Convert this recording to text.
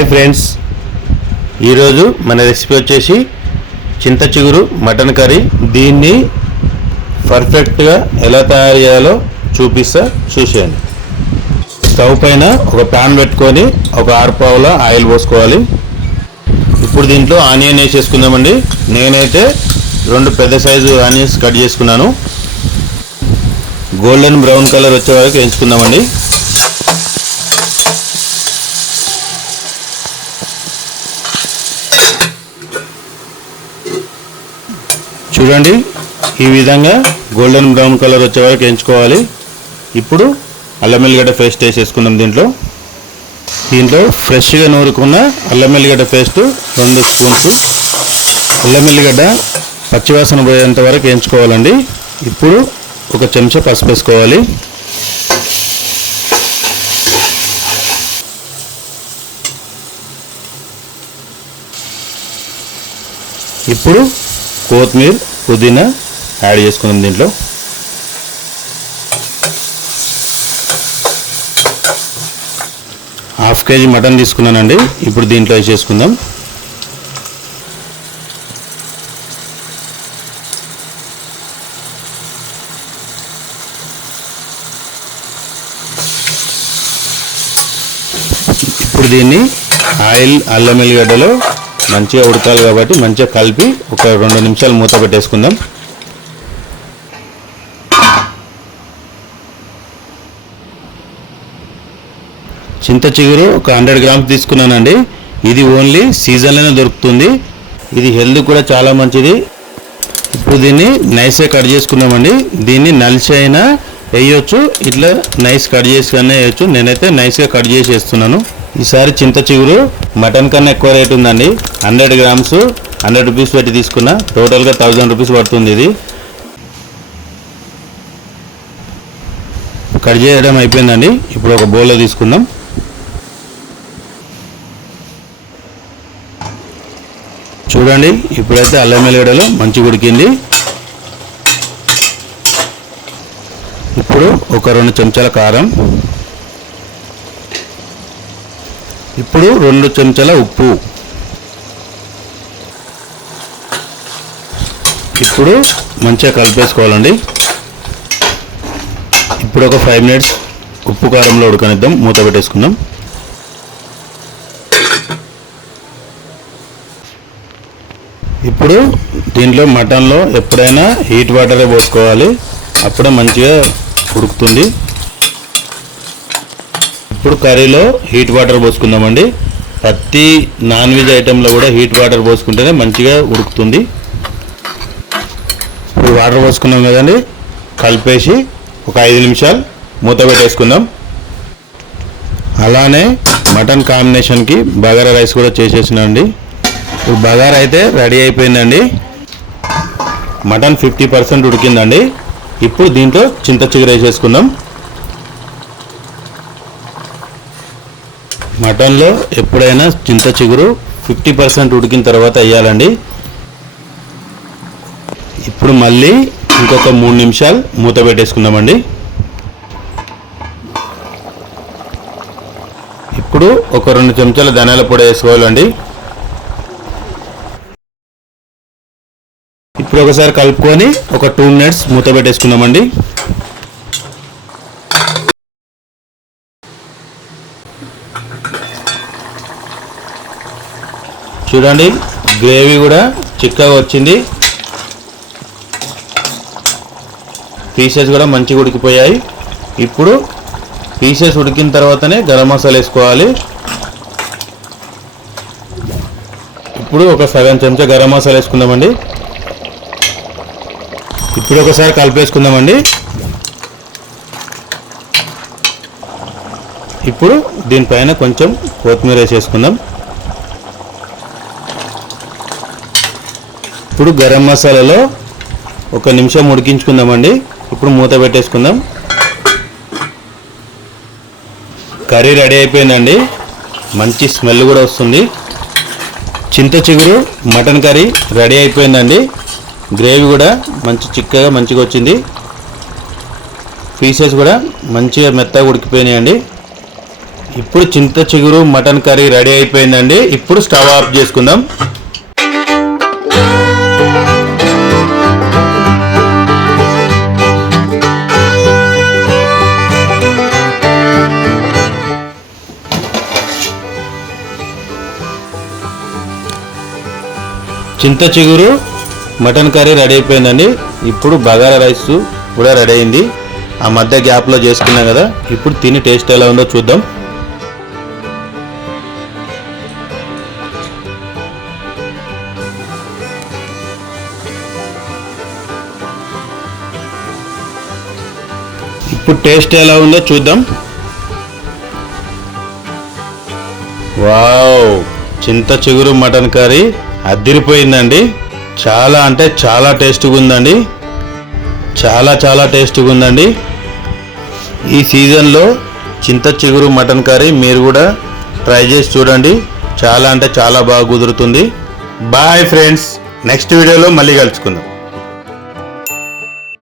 Hi friends, ఈరోజు మన recipe వచ్చేసి చింత చిగురు మటన్ కర్రీ. దీన్ని పర్ఫెక్ట్గా ఎలా తయారు చేయాలో చూసేయండి. స్టవ్ పైన ఒక ప్యాన్ పెట్టుకొని ఒక 6 పావుల ఆయిల్ పోసుకోవాలి. ఇప్పుడు దీంట్లో ఆనియన్ వేసేసుకుందామండి. నేనైతే 2 పెద్ద సైజు ఆనియన్స్ కట్ చేసుకున్నాను. గోల్డెన్ బ్రౌన్ కలర్ వచ్చే వరకు వేయించుకుందామండి. చూడండి, ఈ విధంగా గోల్డెన్ బ్రౌన్ కలర్ వచ్చే వరకు వేయించుకోవాలి. ఇప్పుడు అల్లం ఎల్లిగడ్డ పేస్ట్ వేసేసుకుందాం. దీంట్లో ఫ్రెష్గా నూరుకున్న అల్లం ఎల్లిగడ్డ పేస్ట్ 2 స్పూన్స్. అల్లం ఎల్లిగడ్డ పచ్చివాసన పోయేంత వరకు వేయించుకోవాలండి. ఇప్పుడు ఒక చెంచా పసుపు వేసుకోవాలి. ఇప్పుడు కొత్తిమీర, పుదీనా యాడ్ చేసుకుందాం. దీంట్లో ½ కేజీ మటన్ తీసుకున్నానండి. ఇప్పుడు దీంట్లో వేసేసుకుందాం. ఇప్పుడు దీన్ని ఆయిల్ అల్లం ఎల్లిగడ్డలో మంచిగా ఉడకాలి కాబట్టి మంచిగా కలిపి ఒక 2 నిమిషాలు మూత పెట్టేసుకుందాం. చింత చిగురు ఒక 100 గ్రామ్స్ తీసుకున్నానండి. ఇది ఓన్లీ సీజన్లోనే దొరుకుతుంది. ఇది హెల్త్ కూడా చాలా మంచిది. ఇప్పుడు దీన్ని నైస్గా కట్ చేసుకున్నామండి. దీన్ని నలిసి అయినా వేయచ్చు, ఇట్లా నైస్ కట్ చేసి కన్నా వేయచ్చు. నేనైతే నైస్గా కట్ చేసి వేస్తున్నాను. ఈసారి చింత చిగురు మటన్ కన్నా ఎక్కువ రేట్ ఉందండి. 100 గ్రామ్స్ 100 రూపీస్ పెట్టి తీసుకున్నా. టోటల్గా 1000 రూపీస్ పడుతుంది. ఇది కట్ చేయడం అయిపోయిందండి. ఇప్పుడు ఒక బౌల్లో తీసుకుందాం. చూడండి, ఇప్పుడైతే అల్లం ఎల్లిగడ్డలో మంచిగా ఉడికింది. ఇప్పుడు ఒక 2 చెంచాల కారం, ఇప్పుడు 2 చెంచాల ఉప్పు, ఇప్పుడు మంచిగా కలిపేసుకోవాలండి. ఇప్పుడు ఒక 5 మినిట్స్ ఉప్పు కారంలో ఉడకనిద్దాం. మూత పెట్టేసుకుందాం. ఇప్పుడు దీంట్లో మటన్లో ఎప్పుడైనా హీట్ వాటరే పోసుకోవాలి, అప్పుడే మంచిగా ఉడుకుతుంది. ఇప్పుడు కర్రీలో హీట్ వాటర్ పోసుకుందామండి. ప్రతి నాన్ వెజ్ ఐటెంలో కూడా హీట్ వాటర్ పోసుకుంటేనే మంచిగా ఉడుకుతుంది. ఇప్పుడు వాటర్ పోసుకున్నాం కదండి, కలిపేసి ఒక 5 నిమిషాలు మూత పెట్టేసుకుందాం. అలానే మటన్ కాంబినేషన్కి బగారా రైస్ కూడా చేసేసినండి. ఇప్పుడు బగారా అయితే రెడీ అయిపోయిందండి. మటన్ 50% ఉడికిందండి. ఇప్పుడు దీంట్లో చింత చిగురు వేసేసుకుందాం. మటన్లో ఎప్పుడైనా చింత చిగురు 50% ఉడికిన తర్వాత వేయాలండి. ఇప్పుడు మళ్ళీ ఇంకొక 3 నిమిషాలు మూత పెట్టేసుకుందామండి. ఇప్పుడు ఒక 2 చెంచాల ధనియాల పొడి వేసుకోవాలండి. ఇప్పుడు ఒకసారి కలుపుకొని ఒక 2 మినిట్స్ మూత పెట్టేసుకుందామండి. చూడండి, గ్రేవీ కూడా చిక్కగా వచ్చింది. పీసెస్ కూడా మంచిగా ఉడికిపోయాయి. ఇప్పుడు పీసెస్ ఉడికిన తర్వాతనే గరం మసాలా వేసుకోవాలి. ఇప్పుడు ఒక 7 చెంచా గరం మసాలా వేసుకుందామండి. ఇప్పుడు ఒకసారి కలిపేసుకుందామండి. ఇప్పుడు దీనిపైన కొంచెం కొత్తిమీర వేసేసుకుందాం. ఇప్పుడు గరం మసాలాలో 1 నిమిషం ఉడికించుకుందామండి. ఇప్పుడు మూత పెట్టేసుకుందాం. కర్రీ రెడీ అయిపోయిందండి. మంచి స్మెల్ కూడా వస్తుంది. చింత చిగురు మటన్ కర్రీ రెడీ అయిపోయిందండి. గ్రేవీ కూడా మంచి చిక్కగా మంచిగా వచ్చింది. పీసెస్ కూడా మంచిగా మెత్తగా ఉడికిపోయినాయండి. ఇప్పుడు చింత చిగురు మటన్ కర్రీ రెడీ అయిపోయిందండి. ఇప్పుడు స్టవ్ ఆఫ్ చేసుకుందాం. చింత చిగురు మటన్ కర్రీ రెడీ అయిపోయిందండి. ఇప్పుడు బగారా రైస్ కూడా రెడీ అయింది. ఆ మధ్య గ్యాప్లో చేసుకున్నాం కదా. ఇప్పుడు తిని టేస్ట్ ఎలా ఉందో చూద్దాం. ఇప్పుడు టేస్ట్ ఎలా ఉందో చూద్దాం. వావ్, చింత చిగురు మటన్ కర్రీ అదిరిపోయిందండి. చాలా అంటే చాలా టేస్ట్గా ఉందండి. చాలా టేస్ట్గా ఉందండి. ఈ సీజన్లో చింత చిగురు మటన్ కర్రీ మీరు కూడా ట్రై చేసి చూడండి. చాలా అంటే చాలా బాగా కుదురుతుంది. బాయ్ ఫ్రెండ్స్, నెక్స్ట్ వీడియోలో మళ్ళీ కలుసుకుందాం.